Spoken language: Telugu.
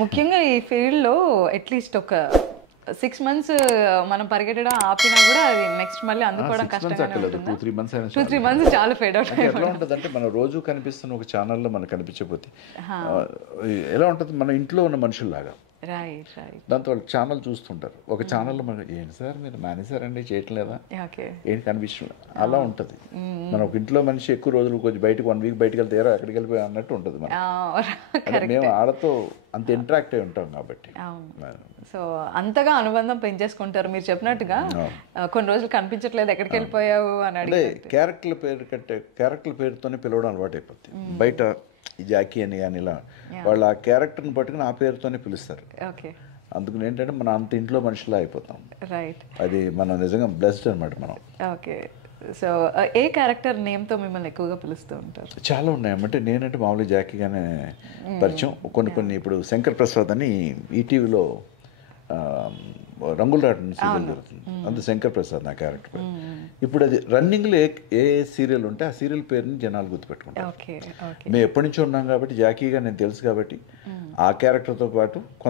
ముఖ్యంగా ఈ ఫీల్డ్లో అట్లీస్ట్ ఒక 6 months మనం పరిగెట్టడం ఆపినా కూడా అది నెక్స్ట్ మళ్ళీ అందుకోవడం కష్టంగానే ఉంటుంది. 2-3 months అయినా 2-3 months చాలా ఫేడ్ అవుట్. ఎట్లా ఉంటుంది అంటే మనం రోజు కనిపిస్తున్న ఒక ఛానల్లో మనకు కనిపించకపోతే ఎలా ఉంటుంది, మన ఇంట్లో ఉన్న మనుషుల్లాగా. Right right. దాంతో వాళ్ళు ఛానల్ చూస్తుంటారు. ఒక ఛానల్లో మనం ఏంటి సార్ మీరు మేనేజర్ అండి చేయటం లేదా, ఏంటి కనిపించడం అలా ఉంటుంది. మనం ఒక ఇంట్లో మనిషి ఎక్కువ రోజులు కొంచెం బయటకు 1 week బయటకు వెళ్తే ఎక్కడికి వెళ్ళిపోయా అన్నట్టు ఉంటుంది. మనం మేము ఆడతో అంత ఇంటరాక్ట్ అయి ఉంటాం కాబట్టి. సో అంతగా అనుబంధం పెంచేసుకుంటారు. మీరు చెప్పినట్టుగా కొన్ని రోజులు కనిపించట్లేదు ఎక్కడికి వెళ్ళిపోయావు అని అడిగి క్యారెక్టర్ల పేరు కంటే క్యారెక్టర్ల పేరుతోనే పిలవడం అలవాటు అయిపోతుంది. బయట జాకీ అని కానీ ఇలా వాళ్ళు ఆ క్యారెక్టర్ని పట్టుకుని ఆ పేరుతోనే పిలుస్తారు. అందుకని ఏంటంటే మనం అంత ఇంట్లో మనుషులా అయిపోతాం. రైట్. అది మనం నిజంగా బ్లెస్డ్ అనమాట మనం. ఓకే. సో ఏ క్యారెక్టర్ నేమ్తో మిమ్మల్ని ఎక్కువగా పిలుస్తూ ఉంటారు? చాలా ఉన్నాయన్నమాట. నేనంటే మామూలుగా జాకీగానే పరిచయం. కొన్ని ఇప్పుడు శంకర్ ప్రసాద్ అని ఈటీవీలో రంగుల రాటం సీరియల్ జరుగుతుంది, అంత శంకర్ ప్రసాద్ నా క్యారెక్టర్ పేరు. ఇప్పుడు అది రన్నింగ్లో ఏ సీరియల్ ఉంటే ఆ సీరియల్ పేరుని జనాలు గుర్తుపెట్టుకుంటారు. మేము ఎప్పటి నుంచో ఉన్నాం కాబట్టి జాకీగా నేను తెలుసు కాబట్టి ఆ క్యారెక్టర్తో పాటు కొంత